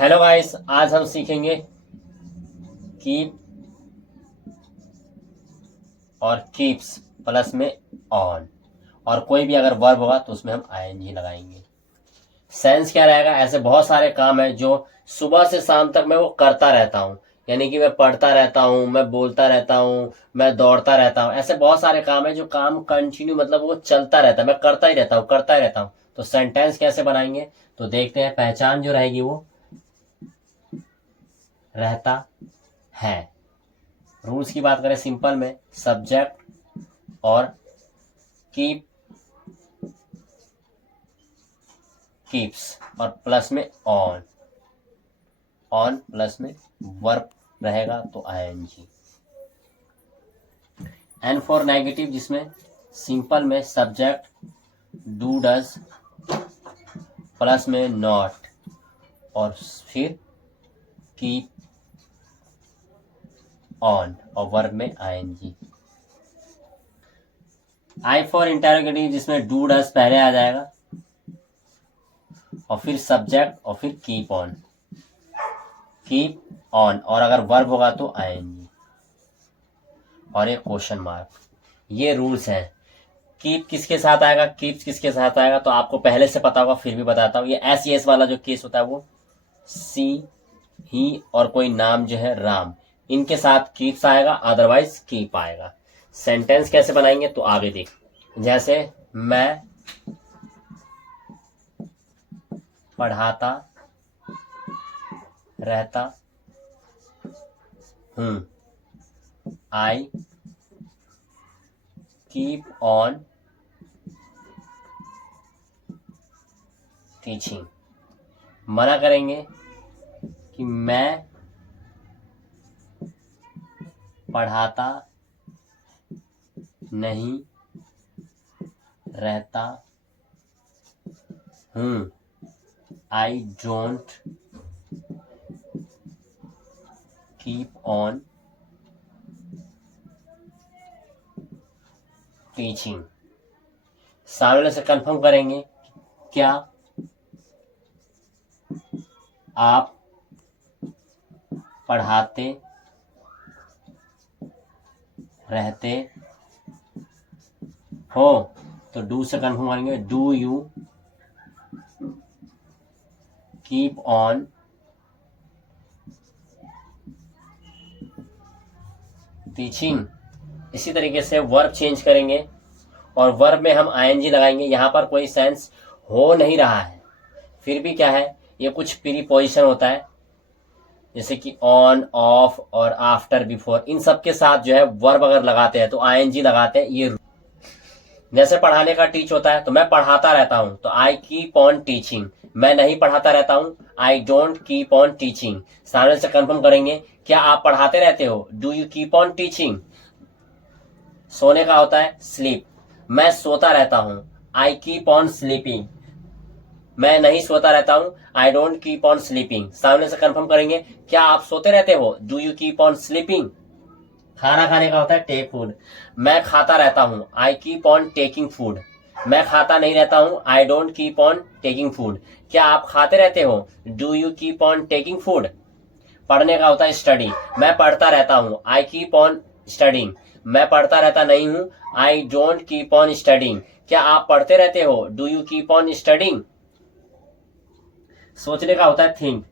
Hello guys, आज हम सीखेंगे कीप और कीप्स प्लस में ऑन, और कोई भी अगर वर्ब होगा तो उसमें हम आईएनजी लगाएंगे। सेंस क्या रहेगा? ऐसे बहुत सारे काम है जो सुबह से शाम तक मैं वो करता रहता हूँ, यानी कि मैं पढ़ता रहता हूँ, मैं बोलता रहता हूँ, मैं दौड़ता रहता हूँ। ऐसे बहुत सारे काम है जो काम कंटिन्यू, मतलब वो चलता रहता है, मैं करता ही रहता हूँ, करता ही रहता हूँ। तो सेंटेंस कैसे बनाएंगे तो देखते हैं। पहचान जो रहेगी वो रहता है। रूल्स की बात करें सिंपल में, सब्जेक्ट और कीप, कीप्स और प्लस में ऑन, ऑन प्लस में वर्ब रहेगा तो आईएनजी। एन फॉर नेगेटिव, जिसमें सिंपल में सब्जेक्ट डू डज प्लस में नॉट और फिर कीप ऑन और वर्ब में आईएनजी। आई फॉर इंटरोगेटिव, जिसमें डू डज पहले आ जाएगा और फिर सब्जेक्ट और फिर कीप ऑन, कीप ऑन, और अगर वर्ब होगा तो आईएनजी और एक क्वेश्चन मार्क। ये रूल्स हैं। कीप किसके साथ आएगा, कीप्स किसके साथ आएगा तो आपको पहले से पता होगा, फिर भी बताता हूँ। ये एस एस वाला जो केस होता है वो सी, ही और कोई नाम जो है राम, इनके साथ कीप्स आएगा, अदरवाइज कीप आएगा। सेंटेंस कैसे बनाएंगे तो आगे देख। जैसे मैं पढ़ाता रहता हूँ, आई कीप ऑन टीचिंग। मना करेंगे कि मैं पढ़ाता नहीं रहता हूँ, I don't keep on teaching. सामने से कंफर्म करेंगे क्या आप पढ़ाते रहते हो, तो डू से कंफर्म करेंगे do you keep on teaching. इसी तरीके से वर्ब चेंज करेंगे और वर्ब में हम आईएनजी लगाएंगे। यहां पर कोई सेंस हो नहीं रहा है, फिर भी क्या है, ये कुछ प्रीपोजिशन होता है, जैसे कि ऑन, ऑफ और आफ्टर, बिफोर, इन सब के साथ जो है वर्ब अगर लगाते हैं तो आईएनजी लगाते हैं। ये जैसे पढ़ाने का टीच होता है तो मैं पढ़ाता रहता हूं तो आई कीप ऑन टीचिंग। मैं नहीं पढ़ाता रहता हूं, I don't keep on teaching. सामने से कंफर्म करेंगे क्या आप पढ़ाते रहते हो, do you keep on teaching. सोने का होता है स्लीप, मैं सोता रहता हूं, आई कीप ऑन स्लीपिंग। मैं नहीं सोता रहता हूं, I don't keep on sleeping. सामने से कंफर्म करेंगे क्या आप सोते रहते हो, do you keep on sleeping. खाना खाने का होता है टेक फूड, मैं खाता रहता हूं, I keep on taking food. मैं खाता नहीं रहता हूं, I don't keep on taking food. क्या आप खाते रहते हो, do you keep on taking food. पढ़ने का होता है स्टडी, मैं पढ़ता रहता हूं, आई कीप ऑन स्टडिंग। मैं पढ़ता रहता नहीं हूं, I don't keep on studying. क्या आप पढ़ते रहते हो, do you keep on studying. सोचने का होता है थिंक,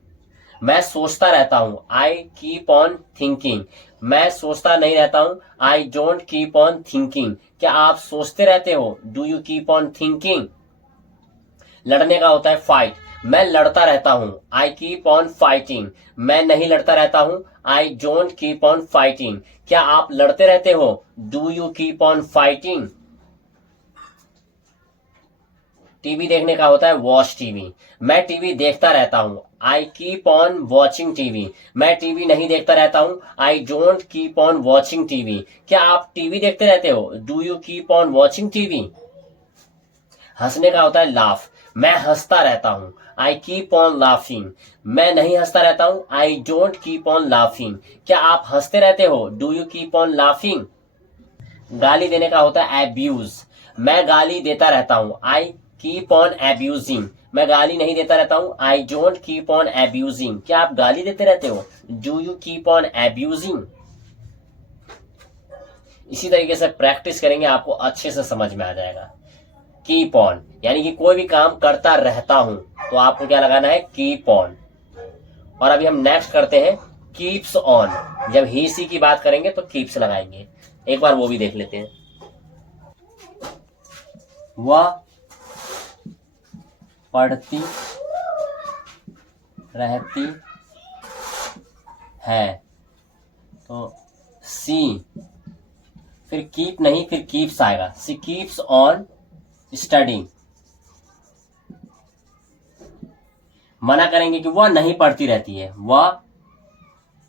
मैं सोचता रहता हूं, आई कीप ऑन थिंकिंग। मैं सोचता नहीं रहता हूं, I don't keep on thinking. क्या आप सोचते रहते हो, do you keep on thinking. लड़ने का होता है फाइट, मैं लड़ता रहता हूं, आई कीप ऑन फाइटिंग। मैं नहीं लड़ता रहता हूं, I don't keep on fighting. क्या आप लड़ते रहते हो, do you keep on fighting. TV देखने का होता है वॉच टीवी, मैं टीवी देखता रहता हूं, I keep on watching TV. मैं टीवी नहीं देखता रहता हूं, I don't keep on watching TV. क्या आप टीवी देखते रहते हो, do you keep on watching TV. हंसने का होता है लाफ, मैं हंसता रहता हूं, आई कीप ऑन लाफिंग। मैं नहीं हंसता रहता हूं, I don't keep on laughing. क्या आप हंसते रहते हो, do you keep on laughing. गाली देने का होता है एब्यूज, मैं गाली देता रहता हूं, आई कीप ऑन एब्यूजिंग। मैं गाली नहीं देता रहता हूं। I don't keep on abusing, क्या आप गाली देते रहते हो? Do you keep on abusing? इसी तरीके से प्रैक्टिस करेंगे, आपको अच्छे से समझ में आ जाएगा। कीप ऑन यानी कि कोई भी काम करता रहता हूं, तो आपको क्या लगाना है? Keep on. और अभी हम नेक्स्ट करते हैं कीप्स ऑन। जब ही सी की बात करेंगे तो कीप्स लगाएंगे। एक बार वो भी देख लेते हैं। वह पढ़ती रहती है, तो सी, फिर कीप नहीं, फिर कीप्स आएगा। सी कीप्स ऑन स्टडिंग। मना करेंगे कि वह नहीं पढ़ती रहती है, वह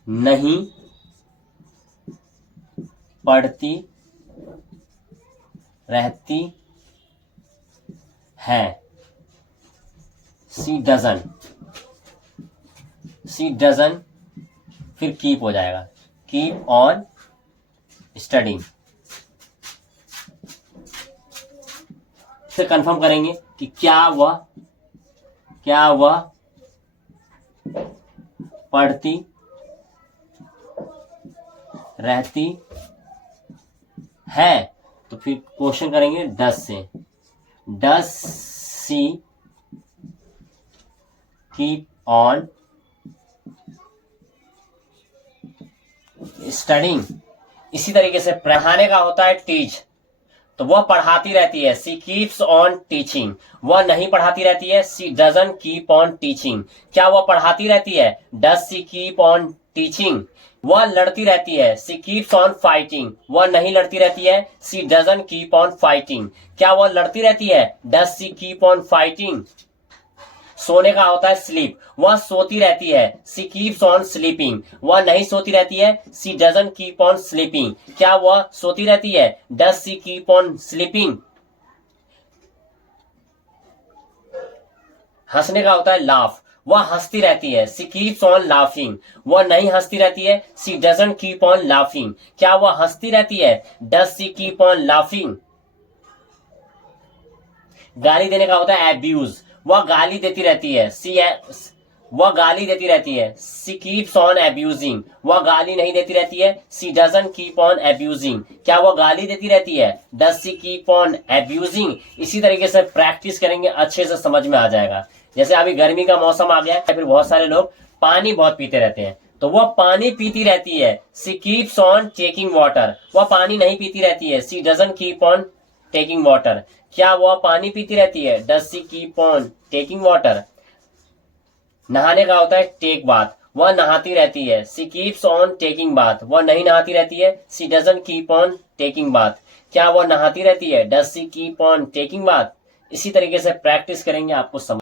नहीं पढ़ती रहती है। सी डजंट, सी डजंट, फिर कीप हो जाएगा। Keep on studying. से कंफर्म करेंगे कि क्या वह पढ़ती रहती है, तो फिर क्वेश्चन करेंगे डज से। Does she keep on studying. इसी तरीके से पढ़ाने का होता है टीच, तो वह पढ़ाती रहती है। She keeps on teaching. वह नहीं पढ़ाती रहती है। She doesn't keep on teaching. क्या वह पढ़ाती रहती है? Does she keep on teaching. वह लड़ती रहती है। She keeps on fighting. वह नहीं लड़ती रहती है। She doesn't keep on fighting. क्या वह लड़ती रहती है? Does she keep on fighting. सोने का होता है स्लीप। वह सोती रहती है। She keeps on sleeping. वह नहीं सोती रहती है। She doesn't keep on sleeping. क्या वह सोती रहती है? Does she keep on sleeping. हंसने का होता है लाफ। वह हंसती रहती है। She keeps on laughing. वह नहीं हंसती रहती है। She doesn't keep on laughing. क्या वह हंसती रहती है? Does she keep on laughing. गाली देने का होता है एब्यूज। वह गाली देती रहती है। वह गाली देती रहती है। She keeps on abusing. वह गाली नहीं देती रहती है। She doesn't keep on abusing. क्या वह गाली देती रहती है? Does she keep on abusing. इसी तरीके से प्रैक्टिस करेंगे, अच्छे से समझ में आ जाएगा। जैसे अभी गर्मी का मौसम आ गया है, फिर बहुत सारे लोग पानी बहुत पीते रहते हैं, तो वह पानी पीती रहती है। She keeps on taking water. वह पानी नहीं पीती रहती है। She doesn't keep on taking water. क्या वह पानी पीती रहती है? Does she keep on taking water. नहाने का होता है टेक बाथ। वह नहाती रहती है। She keeps on taking bath. वह नहीं नहाती रहती है। She doesn't keep on taking bath. क्या वह नहाती रहती है? Does she keep on taking bath. इसी तरीके से प्रैक्टिस करेंगे, आपको समझ